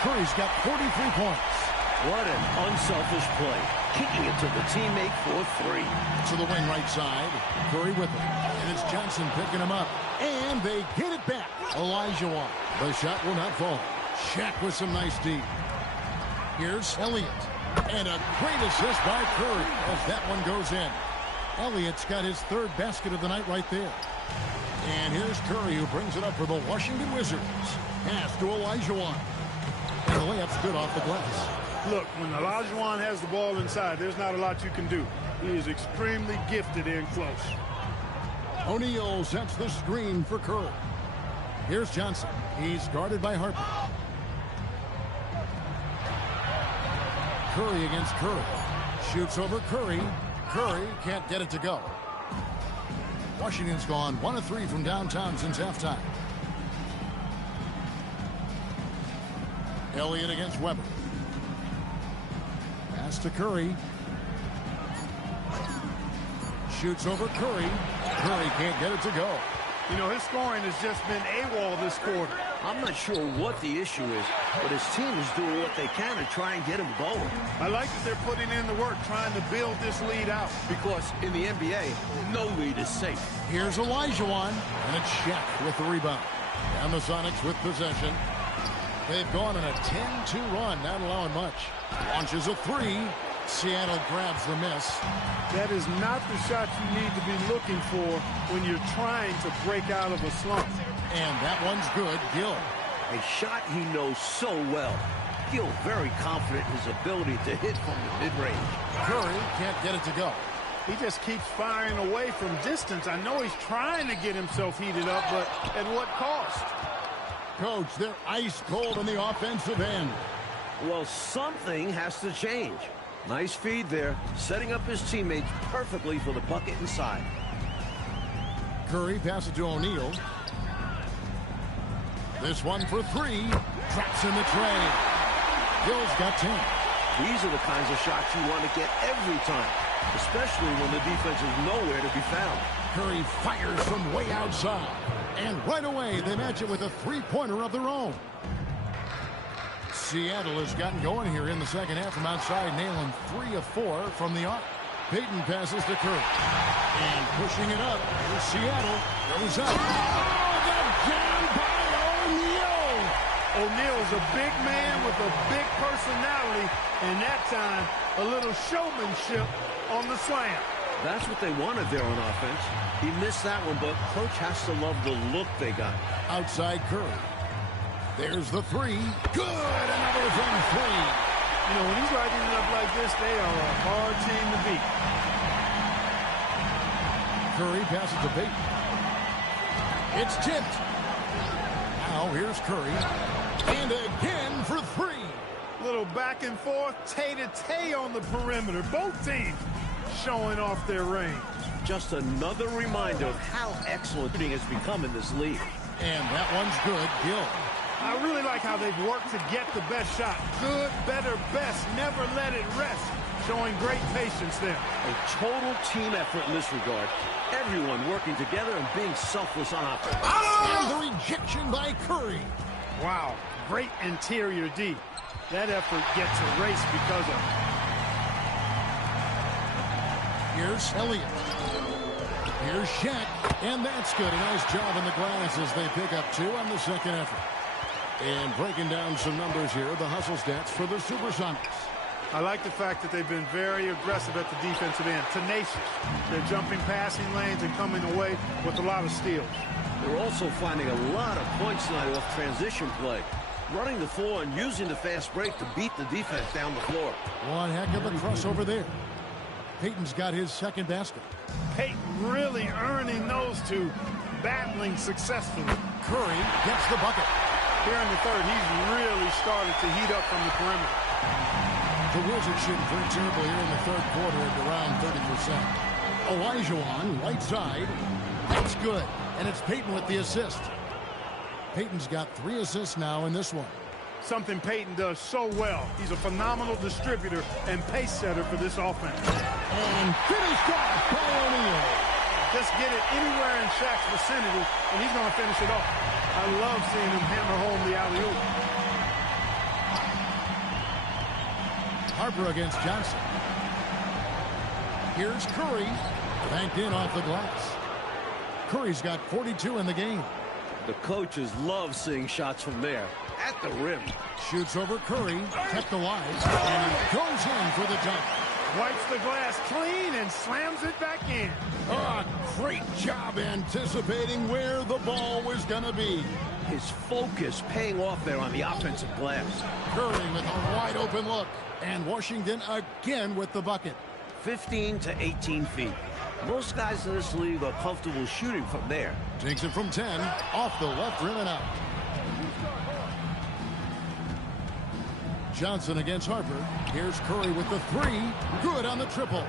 Curry's got 43 points. What an unselfish play. Kicking it to the teammate for 3. To the wing right side. Curry with it. And it's Johnson picking him up. And they get it back. Olajuwon. The shot will not fall. Shaq with some nice D. Here's Elliott. And a great assist by Curry as that one goes in. Elliott's got his 3rd basket of the night right there. And here's Curry who brings it up for the Washington Wizards. Pass to Olajuwon. And the layup's good off the glass. Look, when Olajuwon has the ball inside, there's not a lot you can do. He is extremely gifted in close. O'Neal sets the screen for Curry. Here's Johnson. He's guarded by Harper. Curry against Curry. Shoots over Curry. Curry can't get it to go. Washington's gone 1 of 3 from downtown since halftime. Elliott against Weber. Pass to Curry. Shoots over Curry. Curry can't get it to go. You know, his scoring has just been AWOL this quarter. I'm not sure what the issue is, but his team is doing what they can to try and get him going. I like that they're putting in the work trying to build this lead out. Because in the NBA, no lead is safe. Here's Olajuwon, and it's Shaq with the rebound. And the Sonics with possession. They've gone on a 10-2 run, not allowing much. Launches a 3. Seattle grabs the miss. That is not the shot you need to be looking for when you're trying to break out of a slump. And that one's good. Gill. A shot he knows so well. Gill very confident in his ability to hit from the mid-range. Curry can't get it to go. He just keeps firing away from distance. I know he's trying to get himself heated up, but at what cost? Coach, they're ice cold on the offensive end. Well, something has to change. Nice feed there, setting up his teammates perfectly for the bucket inside. Curry passes to O'Neal. This one for three. Drops in the tray. Gill's got 10. These are the kinds of shots you want to get every time, especially when the defense is nowhere to be found. Curry fires from way outside. And right away, they match it with a three-pointer of their own. Seattle has gotten going here in the second half from outside, nailing 3 of 4 from the arc. Payton passes to Curry. And pushing it up. Here's Seattle. Goes up. Oh, the jam by O'Neal. O'Neal's a big man with a big personality, and that time, a little showmanship on the slam. That's what they wanted there on offense. He missed that one, but coach has to love the look they got. Outside Curry. There's the three. Good. Another from three. You know, when he's lighting it up like this, they are a hard team to beat. Curry passes to Payton. It's tipped. Now here's Curry. And again for three. Little back and forth, tay-to-tay on the perimeter. Both teams showing off their range. Just another reminder of how excellent shooting has become in this league. And that one's good. Gill. I really like how they've worked to get the best shot. Good, better, best. Never let it rest. Showing great patience there. A total team effort in this regard. Everyone working together and being selfless on offense. And the rejection by Curry. Wow, great interior D. That effort gets erased because of it. Here's Elliott. Here's Shaq. And that's good. A nice job in the glass as they pick up 2 on the second effort. And breaking down some numbers here, the hustle stats for the Supersonics. I like the fact that they've been very aggressive at the defensive end. Tenacious. They're jumping passing lanes and coming away with a lot of steals. They're also finding a lot of points tonight off transition play. Running the floor and using the fast break to beat the defense down the floor. One heck of a crossover there. Payton's got his second basket. Payton really earning those two, battling successfully. Curry gets the bucket. Here in the third, he's really started to heat up from the perimeter. The Wizards shooting pretty terrible here in the third quarter at around 30%. Olajuwon, right side. That's good. And it's Payton with the assist. Payton's got 3 assists now in this one. Something Payton does so well. He's a phenomenal distributor and pace setter for this offense. And finished off by O'Neal. Just get it anywhere in Shaq's vicinity, and he's going to finish it off. I love seeing him hammer home the alley-oop. Harper against Johnson. Here's Curry. Banked in off the glass. Curry's got 42 in the game. The coaches love seeing shots from there. At the rim. Shoots over Curry. Kept alive. And he goes in for the dunk. Wipes the glass clean and slams it back in. Oh, great job anticipating where the ball was going to be. His focus paying off there on the offensive glass. Curry with a wide open look. And Washington again with the bucket. 15 to 18 feet. Most guys in this league are comfortable shooting from there. Takes it from 10. Off the left rim and out. Johnson against Harper. Here's Curry with the 3. Good on the triple.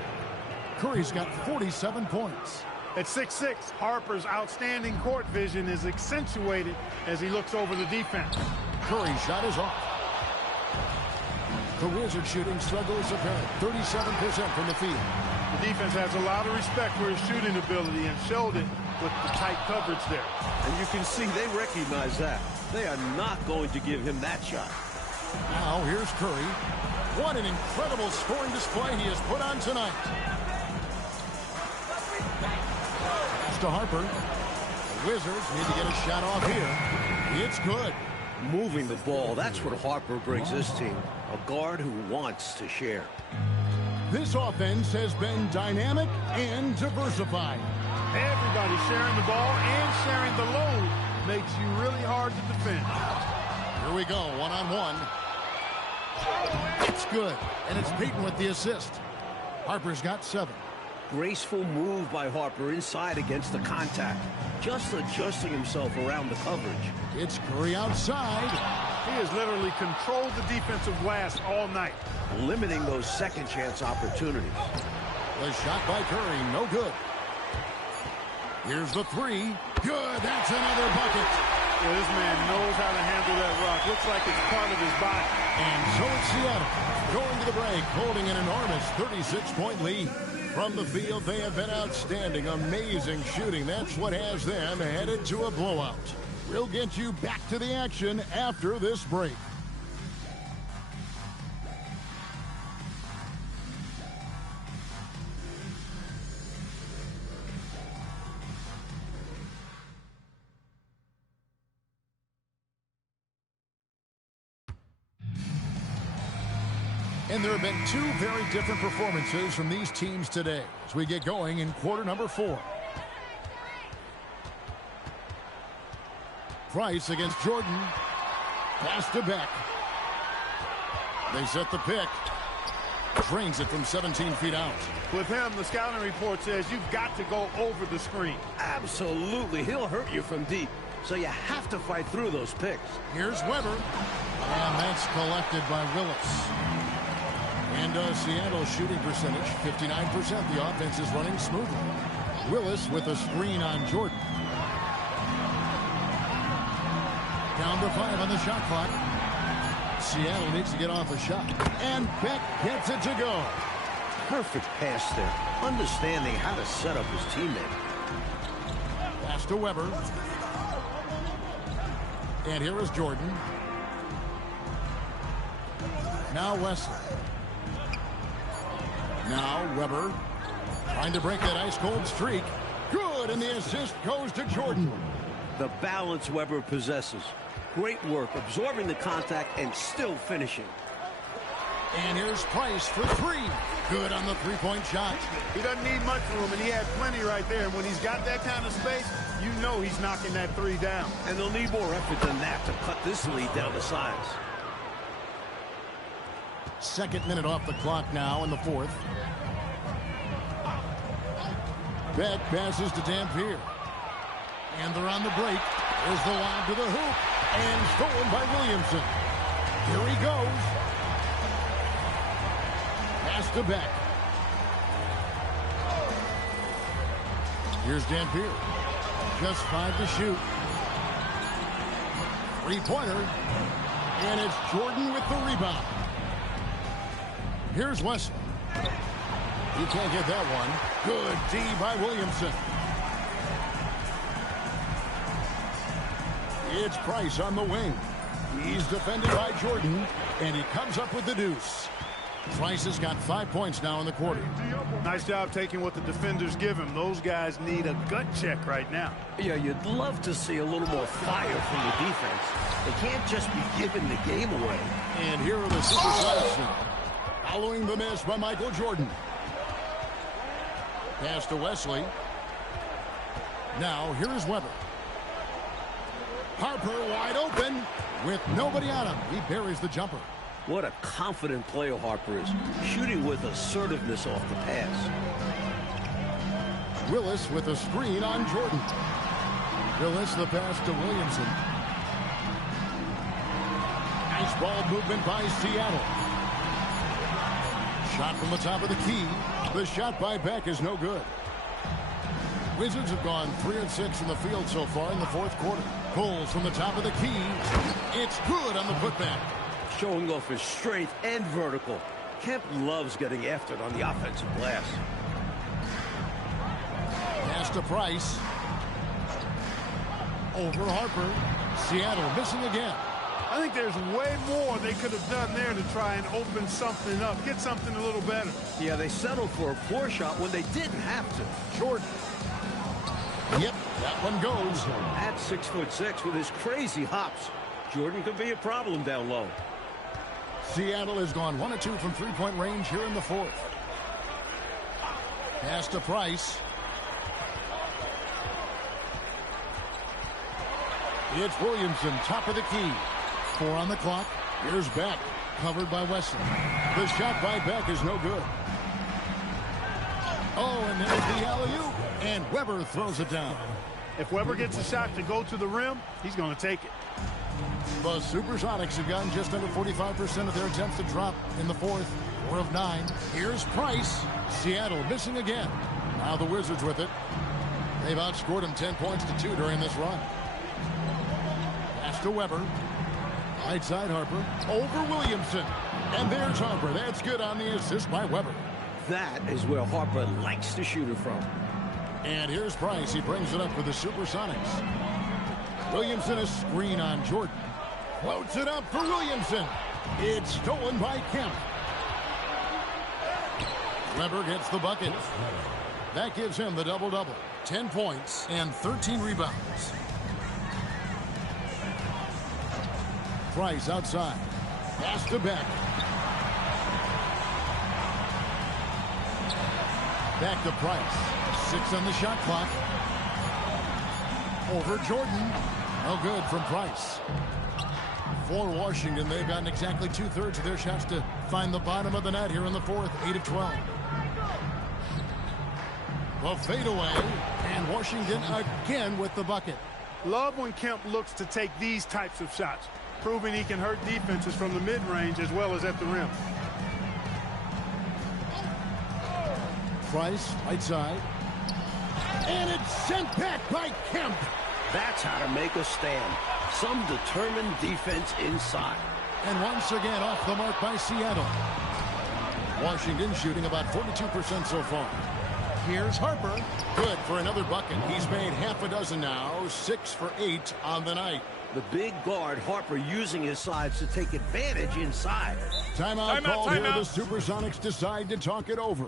Curry's got 47 points. At 6'6", Harper's outstanding court vision is accentuated as he looks over the defense. Curry's shot is off. The Wizards shooting struggle is apparent. 37% from the field. The defense has a lot of respect for his shooting ability and showed it with the tight coverage there. And you can see they recognize that. They are not going to give him that shot. Now here's Curry. What an incredible scoring display he has put on tonight. Pass to Harper. The Wizards need to get a shot off here. It's good. Moving the ball, that's what Harper brings this team. A guard who wants to share. This offense has been dynamic and diversified. Everybody sharing the ball and sharing the load makes you really hard to defend. Here we go, one-on-one. It's good, and it's Payton with the assist. Harper's got 7. Graceful move by Harper inside against the contact. Just adjusting himself around the coverage. It's Curry outside. He has literally controlled the defensive glass all night. Limiting those second chance opportunities. The shot by Curry, no good. Here's the three. Good, that's another bucket. Yeah, this man knows how to handle that rock. Looks like it's part of his body. And so it's Seattle going to the break, holding an enormous 36-point lead. From the field, they have been outstanding, amazing shooting. That's what has them headed to a blowout. We'll get you back to the action after this break. And there have been two very different performances from these teams today as we get going in quarter number 4. Price against Jordan. Pass to Beck. They set the pick. Drains it from 17 feet out. With him, the scouting report says you've got to go over the screen. Absolutely. He'll hurt you from deep. So you have to fight through those picks. Here's Weber. And that's collected by Willis. And Seattle's shooting percentage, 59%. The offense is running smoothly. Willis with a screen on Jordan. Down to 5 on the shot clock. Seattle needs to get off a shot. And Beck gets it to go. Perfect pass there. Understanding how to set up his teammate. Pass to Weber. And here is Jordan. Now Wesley. Now Weber trying to break that ice-cold streak. Good, and the assist goes to Jordan. The balance Weber possesses. Great work absorbing the contact and still finishing. And here's Price for 3. Good on the three-point shot. He doesn't need much room, and he had plenty right there. And when he's got that kind of space, you know he's knocking that 3 down. And they'll need more effort than that to cut this lead down to size. Second minute off the clock now in the 4th. Beck passes to Dampier. And they're on the break. There's the lob to the hoop. And stolen by Williamson. Here he goes. Pass to Beck. Here's Dampier. Just 5 to shoot. Three-pointer. And it's Jordan with the rebound. Here's Wesley. He can't get that one. Good D by Williamson. It's Price on the wing. He's defended by Jordan, and he comes up with the deuce. Price has got 5 points now in the quarter. Nice job taking what the defenders give him. Those guys need a gut check right now. Yeah, you'd love to see a little more fire from the defense. They can't just be giving the game away. And here are the Supersonics now. Following the miss by Michael Jordan. Pass to Wesley. Now, here is Weber. Harper wide open with nobody on him. He buries the jumper. What a confident player Harper is. Shooting with assertiveness off the pass. Willis with a screen on Jordan. Willis the pass to Williamson. Nice ball movement by Seattle. Shot from the top of the key. The shot by Beck is no good. Wizards have gone 3 of 6 in the field so far in the 4th quarter. Pulls from the top of the key. It's good on the putback. Showing off his strength and vertical. Kemp loves getting after it on the offensive glass. Pass to Price. Over Harper. Seattle missing again. I think there's way more they could have done there to try and open something up, get something a little better. Yeah, they settled for a poor shot when they didn't have to. Jordan. Yep, that one goes. At 6'6" with his crazy hops, Jordan could be a problem down low. Seattle has gone 1 of 2 from three-point range here in the 4th. Pass to Price. It's Williamson, top of the key. 4 on the clock. Here's Beck, covered by Wesley. The shot by Beck is no good. Oh, and there's the alley-oop. And Webber throws it down. If Webber gets a shot to go to the rim, he's going to take it. The Supersonics have gotten just under 45% of their attempts to drop in the fourth. 4 of 9. Here's Price. Seattle missing again. Now the Wizards with it. They've outscored them 10 points to 2 during this run. Pass to Webber. Right side Harper. Over Williamson. And there's Harper. That's good on the assist by Webber. That is where Harper likes to shoot it from. And here's Price. He brings it up for the Supersonics. Williamson a screen on Jordan. Floats it up for Williamson. It's stolen by Kemp. Webber gets the bucket. That gives him the double-double. 10 points and 13 rebounds. Price outside. Pass to Beck. Back to Price. 6 on the shot clock. Over Jordan. No good from Price. For Washington, they've gotten exactly 2/3 of their shots to find the bottom of the net here in the fourth. 8 of 12. The fadeaway, and Washington again with the bucket. Love when Kemp looks to take these types of shots, proving he can hurt defenses from the mid-range as well as at the rim. Price, right side. And it's sent back by Kemp. That's how to make a stand. Some determined defense inside. And once again off the mark by Seattle. Washington shooting about 42% so far. Here's Harper. Good for another bucket. He's made half a dozen now. 6 for 8 on the night. The big guard, Harper, using his sides to take advantage inside. Timeout called here. The Supersonics decide to talk it over.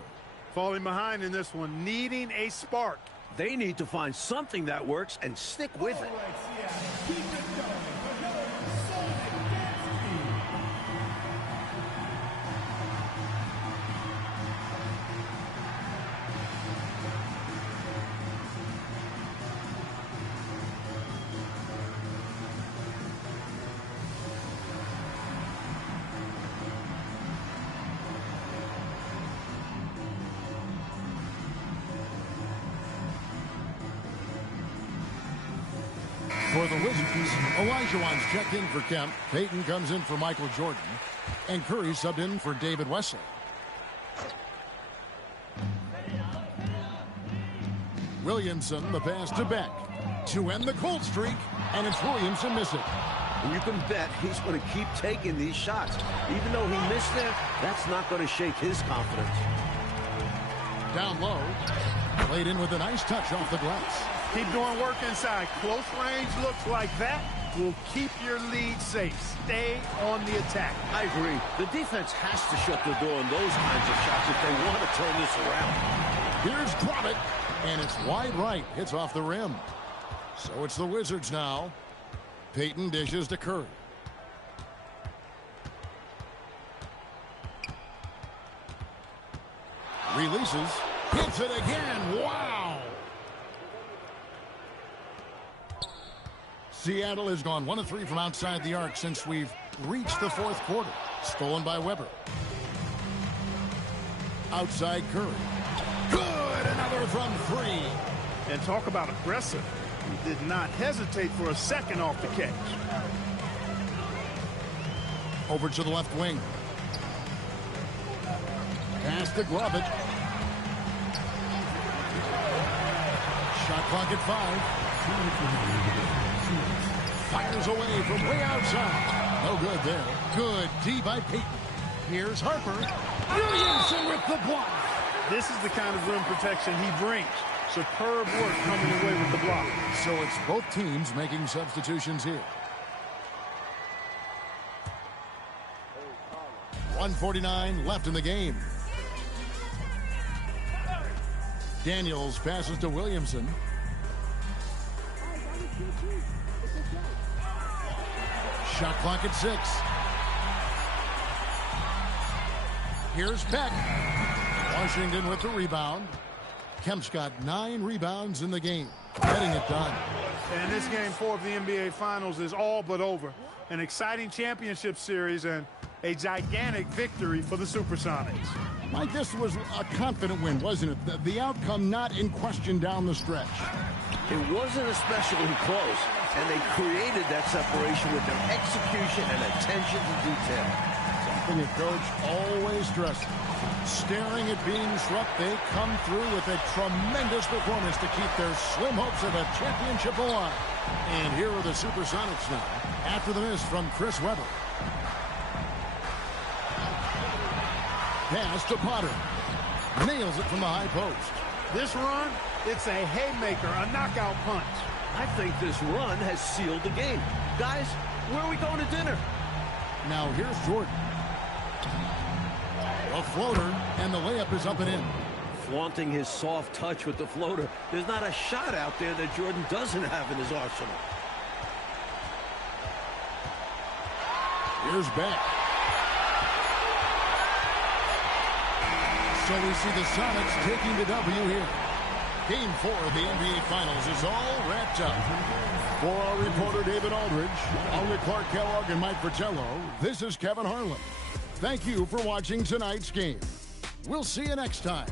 Falling behind in this one, needing a spark. They need to find something that works and stick with it. For the Wizards, Olajuwon's checked in for Kemp. Payton comes in for Michael Jordan. And Curry subbed in for David Wesley. Williamson, the pass to Beck. To end the cold streak, and it's Williamson missing. And you can bet he's going to keep taking these shots. Even though he missed there, that's not going to shake his confidence. Down low. Played in with a nice touch off the glass. Keep doing work inside. Close range looks like that will keep your lead safe. Stay on the attack. I agree. The defense has to shut the door on those kinds of shots if they want to turn this around. Here's Gromit, and it's wide right. Hits off the rim. So it's the Wizards now. Payton dishes to Curry. Releases. Hits it again. Wow. Seattle has gone 1 of 3 from outside the arc since we've reached the fourth quarter. Stolen by Webber. Outside Curry. Good. Another from 3. And talk about aggressive. He did not hesitate for a second off the catch. Over to the left wing. Pass to Gromit. Shot clock at 5. Fires away from way outside. No good there. Good D by Payton. Here's Harper. Williamson with the block. This is the kind of rim protection he brings. Superb work coming away with the block. So it's both teams making substitutions here. 1:49 left in the game. Daniels passes to Williamson. Shot clock at 6. Here's Beck. Washington with the rebound. Kemp's got 9 rebounds in the game. Getting it done. And this game 4 of the NBA Finals is all but over. An exciting championship series and a gigantic victory for the Supersonics. Mike, this was a confident win, wasn't it? The outcome not in question down the stretch. It wasn't especially close, and they created that separation with their execution and attention to detail. Something a coach always stresses. Staring at being swept, they come through with a tremendous performance to keep their slim hopes of a championship alive. And here are the Supersonics now, after the miss from Chris Webber. Pass to Potter. Nails it from the high post. This run, it's a haymaker, a knockout punch. I think this run has sealed the game. Guys, where are we going to dinner? Now here's Jordan. A floater, and the layup is up and in. Flaunting his soft touch with the floater. There's not a shot out there that Jordan doesn't have in his arsenal. Here's Beck. So we see the Sonics taking the W here. Game 4 of the NBA Finals is all wrapped up. For our reporter David Aldridge, along with Clark Kellogg and Mike Fratello, this is Kevin Harlan. Thank you for watching tonight's game. We'll see you next time.